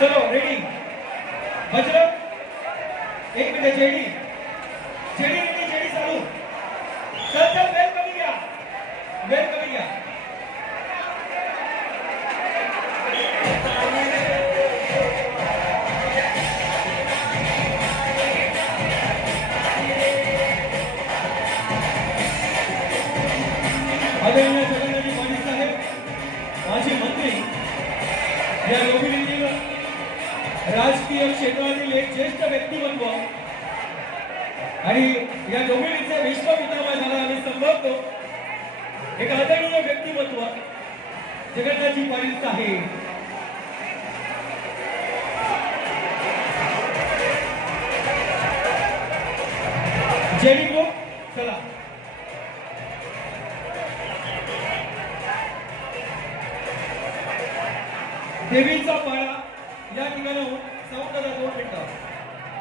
चलो रेडी बजरंग एक minute JD JD ready JD चालू चल चल वेळ कमी घ्या वेळ कमी घ्या आदरणीय जगन्नाथजी पाटील साहेब माजी मंत्री या योगिनीतील राजकीय क्षेत्रातील एक ज्येष्ठ व्यक्तिमत्व आणि या योगिनीचे विश्वपितामह ज्याला आम्ही संबोधतो एक आदरणीय व्यक्तिमत्व जगन्नाथजी पाटील साहेब जेडी ग्रुप चला देवीचा पाळा या ठिकाणाहून सौंदर्य 2 मिनिटं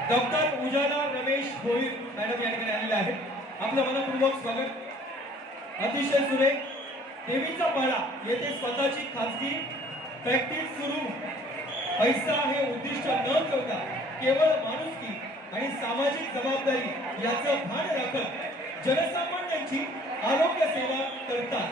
डॉक्टर उजाला रमेश भोईर मॅडम या ठिकाणी आलेले आहेत आपलं मनपूर्वक स्वागत अतिशय सुरेख देवीचा पाळा येथे स्वतःची खासगी प्रॅक्टिस सुरू पैसा हे उद्दिष्ट न ठेवता केवळ माणुसकी आणि सामाजिक जबाबदारी याचं भान राखत जनसामान्यांची आरोग्य सेवा करतात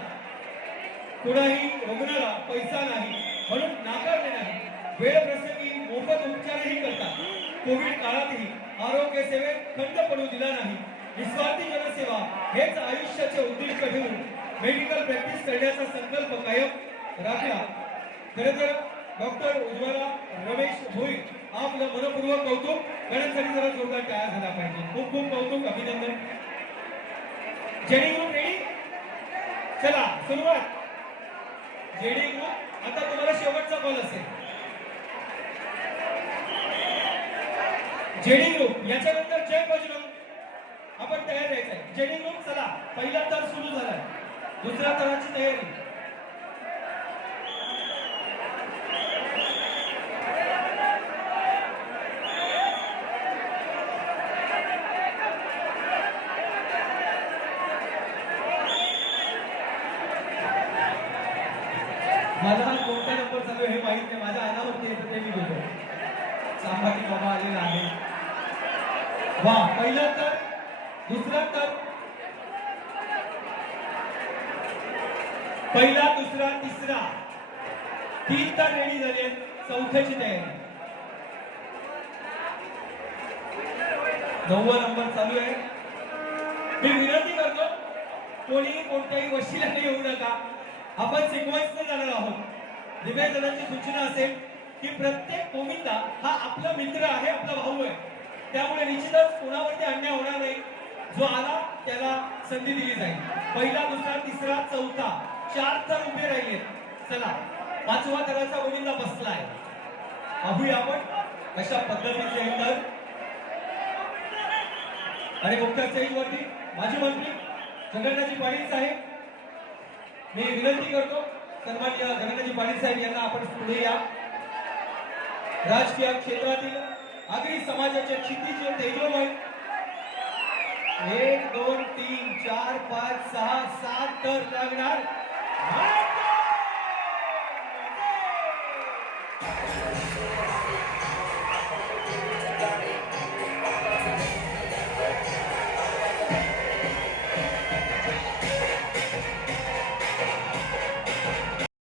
कुणाही रुग्णाला पैसा नाही म्हणून नाकारले नाही वेळ प्रसंगी मोफत उपचारही करतात कोविड काळातही आरोग्य सेवेत खंड पडू दिला नाही निस्वार्थी जनसेवा हेच आयुष्याचे उद्दिष्ट ठेवून मेडिकल प्रॅक्टिस करण्याचा संकल्प कायम राखला खरं तर डॉक्टर उज्ज्वला रमेश भोईर आपलं मनपूर्वक कौतुक गणांसाठी जरा जोरदार टाळ्या झाला पाहिजे खूप खूप कौतुक अभिनंदन जेडी ग्रुप रेडी चला सुरुवात जेडी ग्रुप आता तुम्हाला शेवटचा कॉल असेल जेडी ग्रुप याच्यानंतर जय बजरंग आपण तयार राहायचंय जेडी ग्रुप चला पहिला तर सुरू झालाय दुसऱ्या तराची तयारी मला कोणता नंबर चालू हे माहित नाही माझ्या अनावरती येतं ते मी बोलतो सांभाटी बाबा आलेला आहे वा पहिला तर दुसरा तर पहिला दुसरा तिसरा 3 तर रेडी झाले चौथ्याची तयारी 9वा नंबर चालू आहे मी विनंती करतो कोणी कोणत्याही वशिल्याने येऊ नका आपण सिक्वेन्सने जाणार आहोत दिव्यांगांची सूचना असेल की प्रत्येक गोविंदा हा आपला मित्र आहे आपला भाऊ आहे त्यामुळे निश्चितच कोणावरती अन्याय होणार नाही जो आला त्याला संधी दिली जाईल पहिला दुसरा तिसरा चौथा 4 तर उभे राहिले चला 5वा तराचा गोविंदा बसलाय पाहूया आपण कशा पद्धतीचे तर आणि मुख्य स्टेजवरती माजी मंत्री जगन्नाथजी पाटील साहेब मी विनंती करतो सन्माननीय जगन्नाथजी पाटील साहेब यांना आपण पुढे या राजकीय क्षेत्रातील आगरी समाजाचे क्षितिज तेजोमय 1 2 3 4 5 6 7 तर लागणार